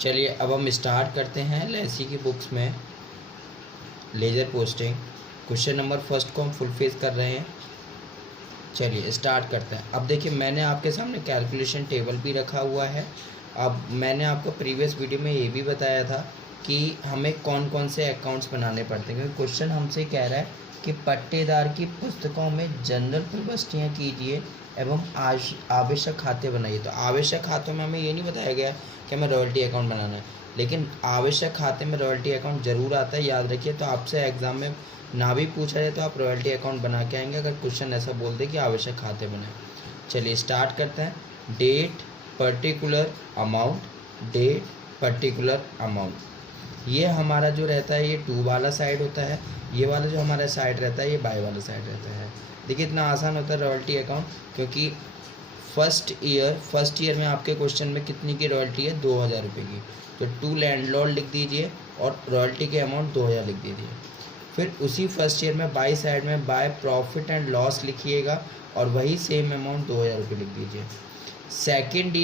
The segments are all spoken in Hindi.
चलिए अब हम स्टार्ट करते हैं लेसी की बुक्स में laser posting. Question number first को हम फुल फेस कर रहे हैं। चलिए स्टार्ट करते हैं। अब देखिए मैंने आपके सामने कैलकुलेशन टेबल भी रखा हुआ है। अब मैंने आपको प्रीवियस वीडियो में ये भी बताया था कि हमें कौन कौन से अकाउंट्स बनाने पड़ते हैं, क्योंकि क्वेश्चन हमसे कह रहा है कि पट्टेदार की पुस्तकों में जनरल प्रविष्टियाँ कीजिए एवं आवश्यक खाते बनाइए। तो आवश्यक खातों में हमें ये नहीं बताया गया कि हमें रॉयल्टी अकाउंट बनाना है, लेकिन आवश्यक खाते में रॉयल्टी अकाउंट ज़रूर आता है, याद रखिए। तो आपसे एग्ज़ाम में ना भी पूछा जाए तो आप रॉयल्टी अकाउंट बना के आएंगे अगर क्वेश्चन ऐसा बोल दे कि आवश्यक खाते बनाए। चलिए स्टार्ट करते हैं। Date particular amount, date particular amount, ये हमारा जो रहता है ये टू वाला साइड होता है। ये वाला जो हमारा साइड रहता है ये बाय वाला साइड रहता है। देखिए इतना आसान होता है रॉयल्टी अकाउंट, क्योंकि फर्स्ट ईयर में आपके क्वेश्चन में कितनी की रॉयल्टी है, 2000 रुपये की। तो टू लैंडलॉर्ड लिख दीजिए और रॉयल्टी के अमाउंट 2000 लिख दीजिए। फिर उसी फर्स्ट ईयर में बाई साइड में बाय प्रॉफिट एंड लॉस लिखिएगा और वही सेम अमाउंट 2000 रुपये लिख दीजिए। सेकेंड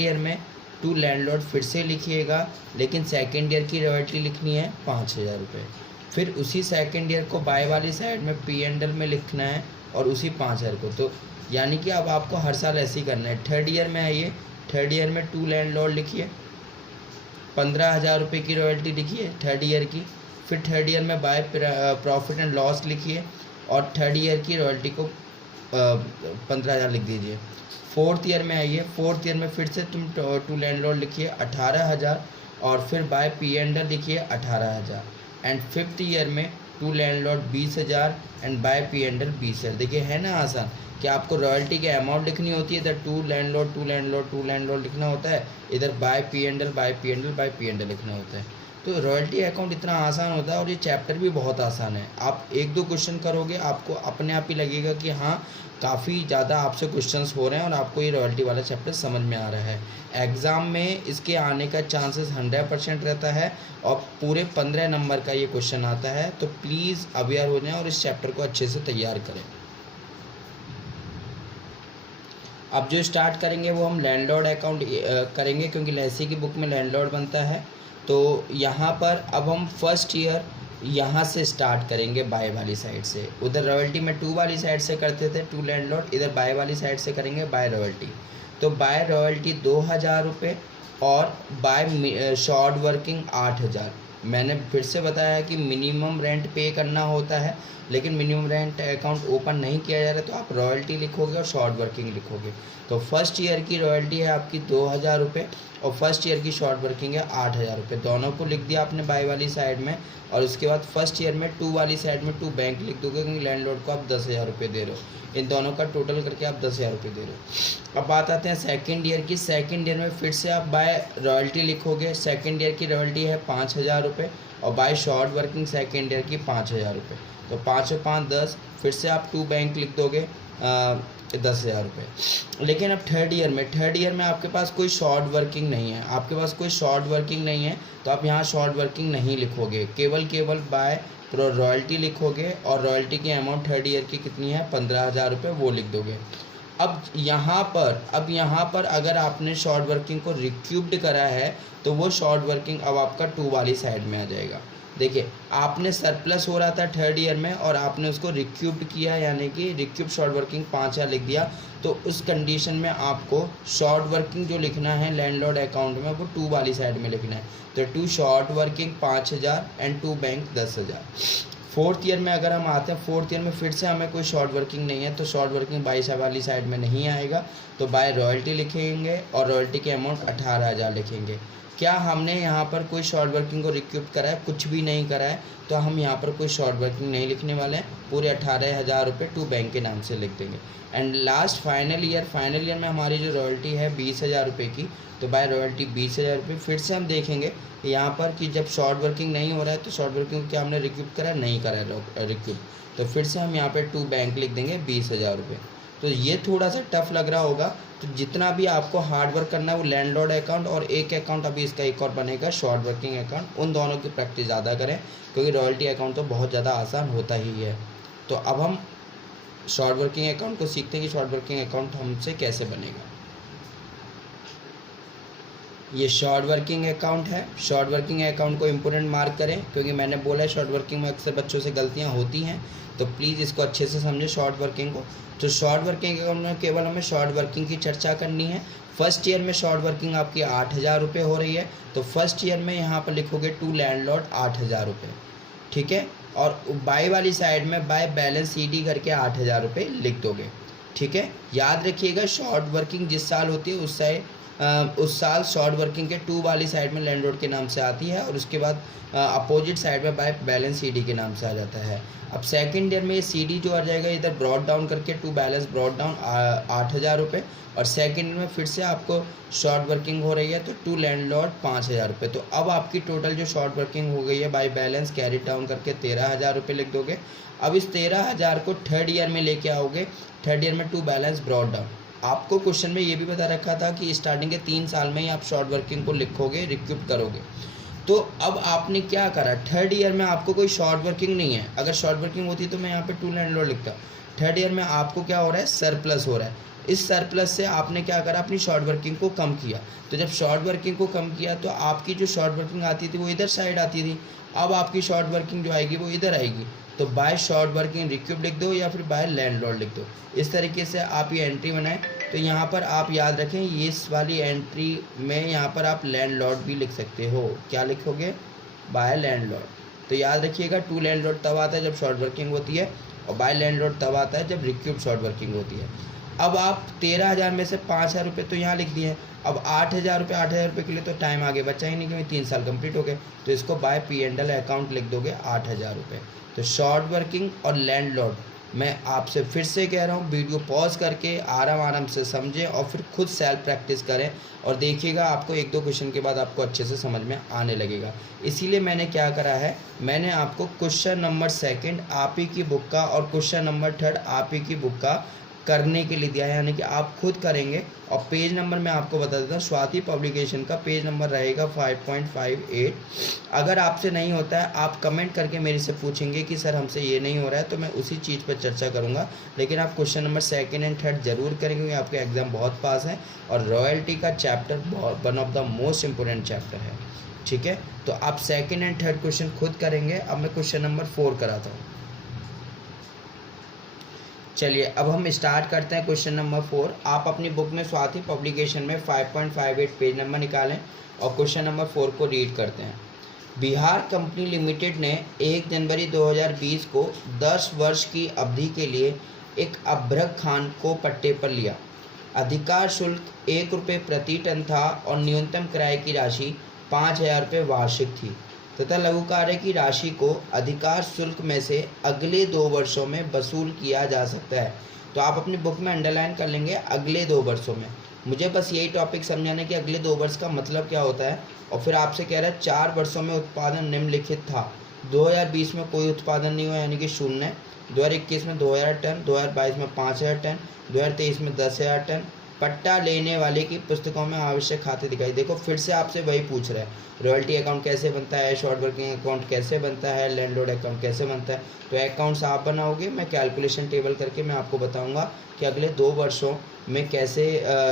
ईयर में टू लैंडलॉर्ड फिर से लिखिएगा, लेकिन सेकेंड ईयर की रॉयल्टी लिखनी है 5000 रुपये। फिर उसी सेकेंड ईयर को बाय वाली साइड में P&L में लिखना है और उसी 5000 को। तो यानी कि अब आपको हर साल ऐसे ही करना है। थर्ड ईयर में आइए, थर्ड ईयर में टू लैंडलॉर्ड लिखिए, 15000 रुपये की रॉयल्टी लिखिए थर्ड ईयर की। फिर थर्ड ईयर में बाय प्रॉफिट एंड लॉस लिखिए और थर्ड ईयर की रॉयल्टी को 15000 लिख दीजिए। फोर्थ ईयर में आइए, फोर्थ ईयर में फिर से तुम टू लैंडलॉर्ड लिखिए 18000 और फिर बाय P&L लिखिए 18000। एंड फिफ्थ ईयर में to landlord 20000 and by P&L 20000। देखिए है ना आसान कि आपको रॉयल्टी के अमाउंट लिखनी होती है, इधर टू लैंडलॉर्ड लिखना होता है, इधर बाय P&L लिखना होता है। तो रॉयल्टी अकाउंट इतना आसान होता है और ये चैप्टर भी बहुत आसान है। आप एक दो क्वेश्चन करोगे आपको अपने आप ही लगेगा कि हाँ काफ़ी ज़्यादा आपसे क्वेश्चंस हो रहे हैं और आपको ये रॉयल्टी वाला चैप्टर समझ में आ रहा है। एग्ज़ाम में इसके आने का चांसेस 100% रहता है और पूरे 15 नंबर का ये क्वेश्चन आता है। तो प्लीज़ अवेयर हो जाएं और इस चैप्टर को अच्छे से तैयार करें। अब जो स्टार्ट करेंगे वो हम लैंडलॉर्ड अकाउंट करेंगे, क्योंकि लेसी की बुक में लैंडलॉर्ड बनता है। तो यहाँ पर अब हम फर्स्ट ईयर यहाँ से स्टार्ट करेंगे बाय वाली साइड से। उधर रॉयल्टी में टू वाली साइड से करते थे टू लैंडलॉर्ड, इधर बाय वाली साइड से करेंगे बाय रॉयल्टी। तो बाय रॉयल्टी 2000 रुपये और बाय शॉर्ट वर्किंग 8000। मैंने फिर से बताया कि मिनिमम रेंट पे करना होता है, लेकिन मिनिमम रेंट अकाउंट ओपन नहीं किया जा रहा है तो आप रॉयल्टी लिखोगे और शॉर्ट वर्किंग लिखोगे। तो फर्स्ट ईयर की रॉयल्टी है आपकी 2000 रुपये और फर्स्ट ईयर की शॉर्ट वर्किंग है 8000 रुपये। दोनों को लिख दिया आपने बाय वाली साइड में और उसके बाद फर्स्ट ईयर में टू वाली साइड में टू बैंक लिख दोगे, क्योंकि लैंडलॉर्ड को आप 10000 रुपये दे रहे हो। इन दोनों का टोटल करके आप 10000 रुपये दे रहे हो। अब बात आते हैं सेकेंड ईयर की। सेकेंड ईयर में फिर से आप बाय रॉयल्टी लिखोगे। सेकेंड ईयर की रॉयल्टी है 5000 रुपये और by short working second year की 5000 रुपये। तो 5 और 5 10, फिर से आप टू बैंक लिख दोगे 10,000 रुपये। लेकिन अब थर्ड ईयर में आपके पास कोई शॉर्ट वर्किंग नहीं है, आपके पास कोई शॉर्ट वर्किंग नहीं है तो आप यहाँ शॉर्ट वर्किंग नहीं लिखोगे, केवल बाय रॉयल्टी लिखोगे और रॉयल्टी की अमाउंट थर्ड ईयर की कितनी है 15,000 रुपये वो लिख दोगे। अब यहाँ पर अगर आपने शॉर्ट वर्किंग को रिक्यूब्ड करा है तो वो शॉर्ट वर्किंग अब आपका टू वाली साइड में आ जाएगा। देखिए आपने सरप्लस हो रहा था थर्ड ईयर में और आपने उसको रिक्यूब्ड किया, यानी कि रिक्यूब शॉर्ट वर्किंग 5000 लिख दिया। तो उस कंडीशन में आपको शॉर्ट वर्किंग जो लिखना है लैंडलॉर्ड अकाउंट में वो टू वाली साइड में लिखना है। तो to short working 5000 and to bank 10,000। Fourth year में अगर हम आते हैं, फोर्थ ईयर में फिर से हमें कोई शॉर्ट वर्किंग नहीं है तो शॉर्ट वर्किंग बाई वाली साइड में नहीं आएगा, तो बाय रॉयल्टी लिखेंगे और रॉयल्टी के अमाउंट 18,000 लिखेंगे। क्या हमने यहाँ पर कोई शॉर्ट वर्किंग को रिक्यूब करा है? कुछ भी नहीं करा है, तो हम यहाँ पर कोई शॉर्ट वर्किंग नहीं लिखने वाले हैं। पूरे 18,000 रुपये टू बैंक के नाम से लिख देंगे। एंड लास्ट फाइनल ईयर में हमारी जो रॉयल्टी है 20,000 रुपये की, तो बाय रॉयल्टी 20,000 रुपये। फिर से हम देखेंगे यहाँ पर कि जब शॉर्ट वर्किंग नहीं हो रहा है तो शॉर्ट वर्किंग को क्या हमने रिक्यूब करा है? नहीं करा है रिक्यूब, तो फिर से हम यहाँ पर टू बैंक लिख देंगे 20,000 रुपये। तो ये थोड़ा सा टफ लग रहा होगा, तो जितना भी आपको हार्ड वर्क करना है वो लैंडलॉर्ड अकाउंट और एक अकाउंट अभी इसका एक और बनेगा शॉर्ट वर्किंग अकाउंट, उन दोनों की प्रैक्टिस ज़्यादा करें क्योंकि रॉयल्टी अकाउंट तो बहुत ज़्यादा आसान होता ही है। तो अब हम शॉर्ट वर्किंग अकाउंट को सीखते हैं कि शॉर्ट वर्किंग अकाउंट हमसे कैसे बनेगा। ये शॉर्ट वर्किंग अकाउंट है। शॉर्ट वर्किंग अकाउंट को इम्पोर्टेंट मार्क करें, क्योंकि मैंने बोला है शॉर्ट वर्किंग में अक्सर बच्चों से गलतियां होती हैं, तो प्लीज़ इसको अच्छे से समझें शॉर्ट वर्किंग को। तो शॉर्ट वर्किंग अकाउंट में केवल हमें शॉर्ट वर्किंग की चर्चा करनी है। फर्स्ट ईयर में शॉर्ट वर्किंग आपकी 8,000 रुपये हो रही है, तो फर्स्ट ईयर में यहाँ पर लिखोगे टू लैंडलॉर्ड 8,000 रुपये, ठीक है। और बाय वाली साइड में बाय बैलेंस CD करके 8,000 रुपये लिख दोगे, ठीक है। याद रखिएगा शॉर्ट वर्किंग जिस साल होती है उस साल शॉर्ट वर्किंग के टू वाली साइड में लैंडलॉर्ड के नाम से आती है, और उसके बाद अपोजिट साइड में बाय बैलेंस CD के नाम से आ जाता है। अब सेकंड ईयर में ये CD जो आ जाएगा इधर ब्रॉड डाउन करके टू बैलेंस ब्रॉड डाउन 8,000 रुपये, और सेकंड ईयर में फिर से आपको शॉर्ट वर्किंग हो रही है तो टू लैंडलॉर्ड 5,000 रुपये। तो अब आपकी टोटल जो शॉर्ट वर्किंग हो गई है बाय बैलेंस कैरी डाउन करके 13,000 रुपये लिख दोगे। अब इस 13,000 को थर्ड ईयर में लेके आओगे, थर्ड ईयर में टू बैलेंस ब्रॉड डाउन। आपको क्वेश्चन में ये भी बता रखा था कि स्टार्टिंग के 3 साल में ही आप शॉर्ट वर्किंग को लिखोगे, रिक्यूप करोगे। तो अब आपने क्या करा, थर्ड ईयर में आपको कोई शॉर्ट वर्किंग नहीं है। अगर शॉर्ट वर्किंग होती तो मैं यहाँ पे टू लैंडलॉर्ड लिखता। थर्ड ईयर में आपको क्या हो रहा है, सरप्लस हो रहा है। इस सरप्लस से आपने क्या करा, अपनी शॉर्ट वर्किंग को कम किया। तो जब शॉर्ट वर्किंग को कम किया तो आपकी जो शॉर्ट वर्किंग आती थी वो इधर साइड आती थी, अब आपकी शॉर्ट वर्किंग जो आएगी वो इधर आएगी। तो बाय शॉर्ट वर्किंग रिक्यूब लिख दो या फिर बाय लैंडलॉर्ड लिख दो। इस तरीके से आप ये एंट्री बनाएं। तो यहाँ पर आप याद रखें ये इस वाली एंट्री में यहाँ पर आप लैंडलॉर्ड भी लिख सकते हो। क्या लिखोगे, बाय लैंडलॉर्ड। तो याद रखिएगा टू लैंडलॉर्ड तब आता है जब शॉर्ट वर्किंग होती है, और बाय लैंडलॉर्ड तब आता है जब रिक्यूब शॉर्ट वर्किंग होती है। अब आप 13,000 में से 5,000 रुपये तो यहाँ लिख दिए। अब 8,000 रुपये के लिए तो टाइम आगे बचा ही नहीं, क्योंकि 3 साल कंप्लीट हो गए। तो इसको बाय P&L अकाउंट लिख दोगे 8,000 रुपये। तो शॉर्ट वर्किंग और लैंडलॉर्ड मैं आपसे फिर से कह रहा हूँ, वीडियो पॉज करके आराम से समझें और फिर खुद सेल्फ प्रैक्टिस करें, और देखिएगा आपको 1-2 क्वेश्चन के बाद आपको अच्छे से समझ में आने लगेगा। इसीलिए मैंने क्या करा है, मैंने आपको क्वेश्चन नंबर 2 आप ही की बुक का और क्वेश्चन नंबर 3 आप ही की बुक का करने के लिए दिया है, यानी कि आप खुद करेंगे। और पेज नंबर मैं आपको बता देता हूँ, स्वाति पब्लिकेशन का पेज नंबर रहेगा 5.58। अगर आपसे नहीं होता है आप कमेंट करके मेरे से पूछेंगे कि सर हमसे ये नहीं हो रहा है, तो मैं उसी चीज़ पर चर्चा करूँगा। लेकिन आप क्वेश्चन नंबर 2 एंड 3 जरूर करेंगे, क्योंकि आपके एग्ज़ाम बहुत पास है और रॉयल्टी का chapter one of the most important chapter है, ठीक है। तो आप 2 एंड 3 क्वेश्चन खुद करेंगे। अब मैं क्वेश्चन नंबर 4 कराता हूँ। चलिए अब हम स्टार्ट करते हैं क्वेश्चन नंबर 4। आप अपनी बुक में स्वाति पब्लिकेशन में 5.58 पेज नंबर निकालें और क्वेश्चन नंबर 4 को रीड करते हैं। बिहार कंपनी लिमिटेड ने 1 जनवरी 2020 को 10 वर्ष की अवधि के लिए एक अभ्रक खान को पट्टे पर लिया। अधिकार शुल्क 1 रुपये प्रति टन था और न्यूनतम किराए की राशि 5,000 रुपये वार्षिक थी तथा लघु कार्य की राशि को अधिकार शुल्क में से अगले 2 वर्षों में वसूल किया जा सकता है। तो आप अपनी बुक में अंडरलाइन कर लेंगे अगले 2 वर्षों में। मुझे बस यही टॉपिक समझाना है कि अगले 2 वर्ष का मतलब क्या होता है। और फिर आपसे कह रहा है 4 वर्षों में उत्पादन निम्नलिखित था। 2020 में कोई उत्पादन नहीं हुआ, यानी कि 0। 2021 में 2,000 टन, 2022 में 5,000 टन, 2023 में 10,000 टन। पट्टा लेने वाले की पुस्तकों में आवश्यक खाते दिखाई। देखो फिर से आपसे वही पूछ रहा है, रॉयल्टी अकाउंट कैसे बनता है, शॉर्ट वर्किंग अकाउंट कैसे बनता है, लैंडलॉर्ड अकाउंट कैसे बनता है। तो अकाउंट्स आप बनाओगे, मैं कैलकुलेशन टेबल करके मैं आपको बताऊंगा कि अगले 2 वर्षों में कैसे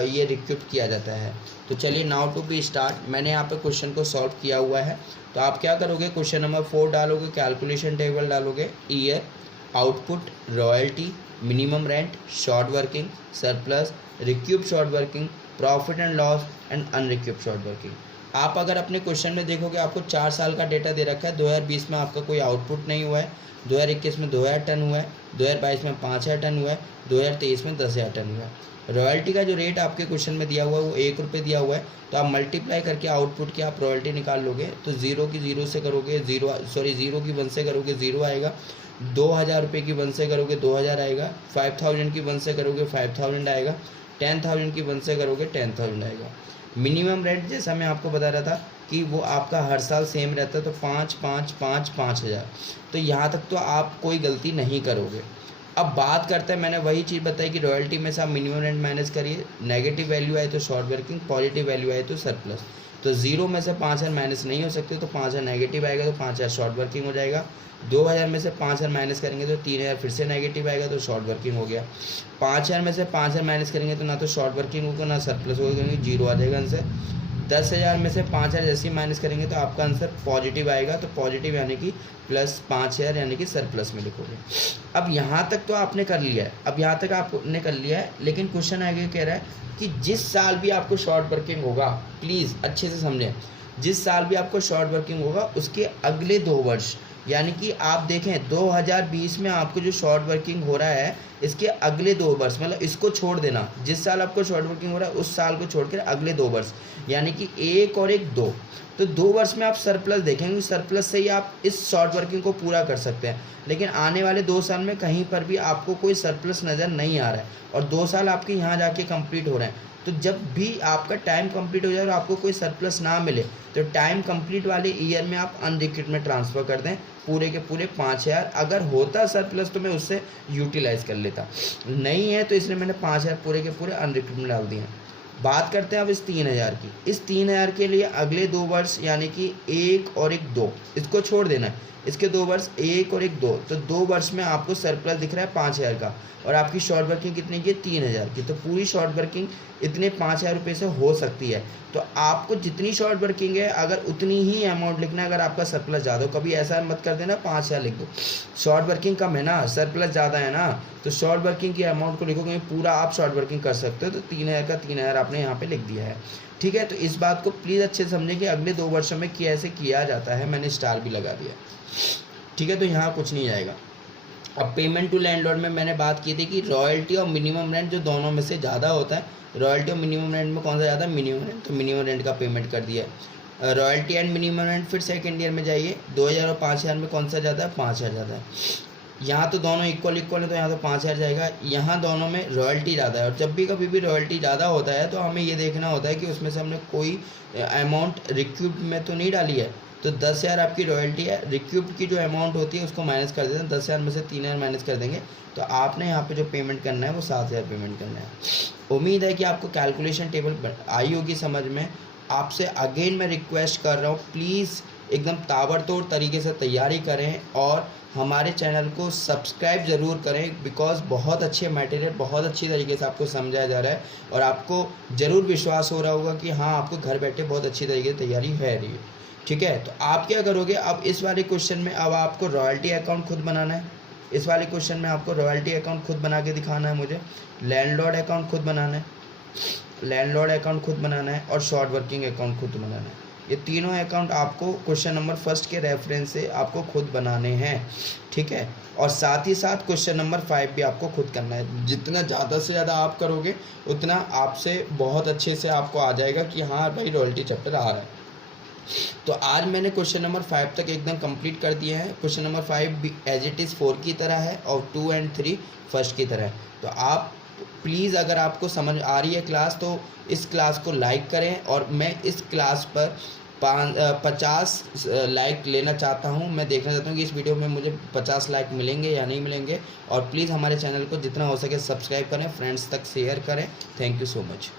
ये रिक्यूट किया जाता है। तो चलिए नाउ टू बी स्टार्ट। मैंने यहाँ पे क्वेश्चन को सॉल्व किया हुआ है। तो आप क्या करोगे, क्वेश्चन नंबर 4 डालोगे, कैलकुलेशन टेबल डालोगे, year, output, royalty, minimum rent, short working, surplus, recouped short working, profit and loss and unrecouped short working. आप अगर अपने क्वेश्चन में देखोगे आपको 4 साल का डेटा दे रखा है। 2020 में आपका कोई आउटपुट नहीं हुआ है, 2021 में 2,000 टन हुआ है, 2022 में 5,000 टन हुआ है, 2023 में 10,000 टन हुआ है। रॉयल्टी का जो रेट आपके क्वेश्चन में दिया हुआ है वो 1 रुपये दिया हुआ है। तो आप मल्टीप्लाई करके आउटपुट की आप रॉयल्टी निकाल लोगे। तो 0 की 0 से करोगे 0 की 1 से करोगे 0 आएगा, 2,000 रुपये की 1 से करोगे 2,000 आएगा, 5,000 की 1 से करोगे 5,000 आएगा, 10,000 की 1 से करोगे 10,000 आएगा। मिनिमम रेंट जैसा मैं आपको बता रहा था कि वो आपका हर साल सेम रहता है, तो 5,000। तो यहाँ तक तो आप कोई गलती नहीं करोगे। अब बात करते हैं, मैंने वही चीज़ बताई कि रॉयल्टी में से आप मिनिमम रेंट माइनस करिए। नेगेटिव वैल्यू आए तो शॉर्ट वर्किंग, पॉजिटिव वैल्यू आए तो सरप्लस। तो 0 में से 5,000 माइनस नहीं हो सकते, तो 5,000 नेगेटिव आएगा, तो 5,000 शॉर्ट वर्किंग हो जाएगा। 2,000 में से 5,000 माइनस करेंगे तो 3,000 फिर से नेगेटिव आएगा, तो शॉर्ट वर्किंग हो गया। 5,000 में से 5,000 माइनस करेंगे तो ना तो शॉर्ट वर्किंग होगा ना सरप्लस होगा, क्योंकि 0 आ जाएगा आंसर। 10,000 में से 5,000 जैसे ही माइनस करेंगे तो आपका आंसर पॉजिटिव आएगा। तो पॉजिटिव यानी कि प्लस 5,000 यानी कि सरप्लस में लिखोगे। अब यहाँ तक तो आपने कर लिया है, अब यहाँ तक आपने कर लिया है, लेकिन क्वेश्चन आगे कह रहा है कि जिस साल भी आपको शॉर्ट वर्किंग होगा, प्लीज़ अच्छे से समझें, जिस साल भी आपको शॉर्ट वर्किंग होगा उसके अगले 2 वर्ष, यानी कि आप देखें 2020 में आपको जो शॉर्ट वर्किंग हो रहा है इसके अगले 2 वर्ष, मतलब इसको छोड़ देना, जिस साल आपको शॉर्ट वर्किंग हो रहा है उस साल को छोड़कर अगले 2 वर्ष, यानी कि 1 और 1 2, तो 2 वर्ष में आप सरप्लस देखेंगे, सरप्लस से ही आप इस शॉर्ट वर्किंग को पूरा कर सकते हैं। लेकिन आने वाले 2 साल में कहीं पर भी आपको कोई सरप्लस नज़र नहीं आ रहा है और 2 साल आपके यहाँ जाके कंप्लीट हो रहे हैं। तो जब भी आपका टाइम कंप्लीट हो जाए और आपको कोई सरप्लस ना मिले तो टाइम कंप्लीट वाले ईयर में आप अनरिक्रूट में ट्रांसफ़र कर दें पूरे के पूरे 5,000। अगर होता सरप्लस तो मैं उससे यूटिलाइज़ कर लेता, नहीं है तो इसलिए मैंने 5,000 पूरे के पूरे अनरिक्रूट में डाल दिए हैं। बात करते हैं अब इस 3,000 की। इस 3,000 के लिए अगले 2 वर्ष यानी कि 1 और 1 2, इसको छोड़ देना है, इसके 2 वर्ष 1 और 1 2, तो 2 वर्ष में आपको सरप्लस दिख रहा है 5,000 का और आपकी शॉर्ट वर्किंग कितनी की है 3,000 की। तो पूरी शॉर्ट वर्किंग इतने 5,000 रुपये से हो सकती है। तो आपको जितनी शॉर्ट वर्किंग है अगर उतनी ही अमाउंट लिखना है। अगर आपका सरप्लस ज़्यादा हो, कभी ऐसा मत कर देना 5,000 लिख दो, शॉर्ट वर्किंग कम है ना, सरप्लस ज़्यादा है ना, तो शॉर्ट वर्किंग की अमाउंट को लिखोगे पूरा आप शॉर्ट वर्किंग कर सकते हो। तो 3,000 का 3,000 आपने यहाँ पे लिख दिया है, ठीक है। तो इस बात को प्लीज़ अच्छे से समझें कि अगले 2 वर्षों में कैसे किया जाता है, मैंने स्टार भी लगा दिया, ठीक है। तो यहाँ कुछ नहीं आएगा। अब पेमेंट टू लैंडलॉर्ड में मैंने बात की थी कि रॉयल्टी और मिनिमम रेंट जो दोनों में से ज़्यादा होता है, रॉयल्टी और मिनिमम रेंट में कौन सा ज़्यादा है, मिनिमम रेंट, तो मिनिमम रेंट का पेमेंट कर दिया है। रॉयल्टी एंड मिनिमम रेंट फिर सेकेंड ईयर में जाइए, 2,000 और 5,000 में कौन सा ज़्यादा है, 5,000 ज़्यादा है। यहाँ तो दोनों इक्वल है तो यहाँ तो 5,000 जाएगा, यहाँ दोनों में रॉयल्टी ज़्यादा है। और जब भी कभी भी रॉयल्टी ज़्यादा होता है तो हमें ये देखना होता है कि उसमें से हमने कोई अमाउंट रिक्यूप्ड में तो नहीं डाली है। तो 10,000 आपकी रॉयल्टी है, रिक्यूप्ड की जो अमाउंट होती है उसको माइनस कर देते हैं, 10,000 में से 3,000 माइनस कर देंगे तो आपने यहाँ पे जो पेमेंट करना है वो 7,000 पेमेंट करना है। उम्मीद है कि आपको कैलकुलेशन टेबल आई होगी समझ में। आपसे अगेन मैं रिक्वेस्ट कर रहा हूँ, प्लीज़ एकदम ताबड़तोड़ तरीके से तैयारी करें और हमारे चैनल को सब्सक्राइब ज़रूर करें, बिकॉज़ बहुत अच्छे मटेरियल बहुत अच्छी तरीके से आपको समझाया जा रहा है और आपको ज़रूर विश्वास हो रहा होगा कि हाँ आपको घर बैठे बहुत अच्छी तरीके से तैयारी है रही है, ठीक है। तो आप क्या करोगे, अब इस वाले क्वेश्चन में अब आपको रॉयल्टी अकाउंट खुद बनाना है। इस वाले क्वेश्चन में आपको रॉयल्टी अकाउंट खुद बना के दिखाना है मुझे, लैंडलॉर्ड अकाउंट खुद बनाना है, लैंडलॉर्ड अकाउंट खुद बनाना है और शॉर्ट वर्किंग अकाउंट खुद बनाना है। ये तीनों अकाउंट आपको क्वेश्चन नंबर 1 के रेफरेंस से आपको खुद बनाने हैं, ठीक है। और साथ ही साथ क्वेश्चन नंबर 5 भी आपको खुद करना है। जितना ज़्यादा से ज़्यादा आप करोगे उतना आपसे बहुत अच्छे से आपको आ जाएगा कि हाँ भाई रॉयल्टी चैप्टर आ रहा है। तो आज मैंने क्वेश्चन नंबर 5 तक एकदम कंप्लीट कर दिए हैं। क्वेश्चन नंबर 5 भी एज इट इज़ 4 की तरह है और 2 और 3 फर्स्ट की तरह है। तो आप प्लीज़ अगर आपको समझ आ रही है क्लास तो इस क्लास को लाइक करें और मैं इस क्लास पर 50 लाइक लेना चाहता हूं। मैं देखना चाहता हूं कि इस वीडियो में मुझे 50 लाइक मिलेंगे या नहीं मिलेंगे। और प्लीज़ हमारे चैनल को जितना हो सके सब्सक्राइब करें, फ्रेंड्स तक शेयर करें। Thank you so much.